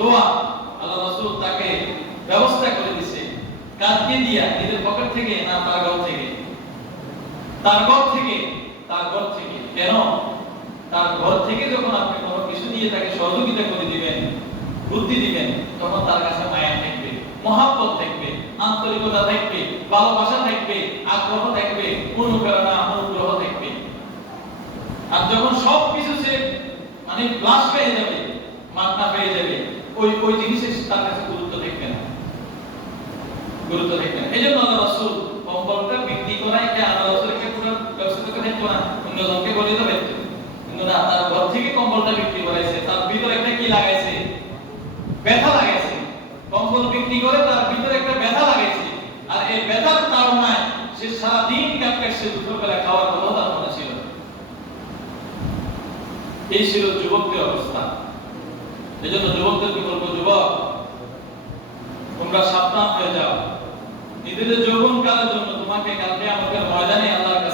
দোয়া আল্লাহ রাসূল তাকে ব্যবস্থা করে দিয়েছে। কাঁদকে দিয়া, নিজের পকেট থেকে না, তার ঘর থেকে। তার ঘর থেকে, তার ঘর থেকে। কেন? তার ঘর থেকে যখন আপনি কোনো কিছু দিয়ে তাকে সহযোগিতা করে দিবেন, বুদ্ধি দিবেন, তখন তার কাছে মায়া থাকবে, মহাব্বত থাকবে, আন্তরিকতা থাকবে, ভালোবাসা থাকবে, আগ্রহ থাকবে, অনুপ্রেরণা, অনুগ্রহ থাকবে। আর যখন সব কিছু সে মানে প্লাস পেয়ে যাবে, মাত্রা পেয়ে যাবে, ওই জিনিসের তার কাছে গুরুত্ব থাকবে না, গুরুত্ব থাকবে না। এই জন্য আল্লাহ রাসূল কম্বলটা বিক্রি করা, এটা আল্লাহ রাসূলকে পুরো ব্যবস্থা করে থাকতো না, অন্যজনকে বলে দেবে। কিন্তু না, তার ঘর থেকে কম্বলটা বিক্রি করাইছে, তার ভিতরে একটা কি লাগাইছে? ব্যথা লাগাইছে। কম্বল বিক্রি করে তার ভিতরে একটা ব্যথা লাগাইছে। আর এই ব্যথার তাড়নায় সে সারাদিন কাটকাটছে, দুপুরবেলা খাওয়ার কথা তার মনে ছিল। এই ছিল যুবকদের অবস্থা। এই জন্য যুবকদেরকে বলবো, যুবক তোমরা সাবধান হয়ে যাও। নিজেদের যৌবন কালের জন্য তোমাকে কালকে আমাদের ময়দানে আল্লাহর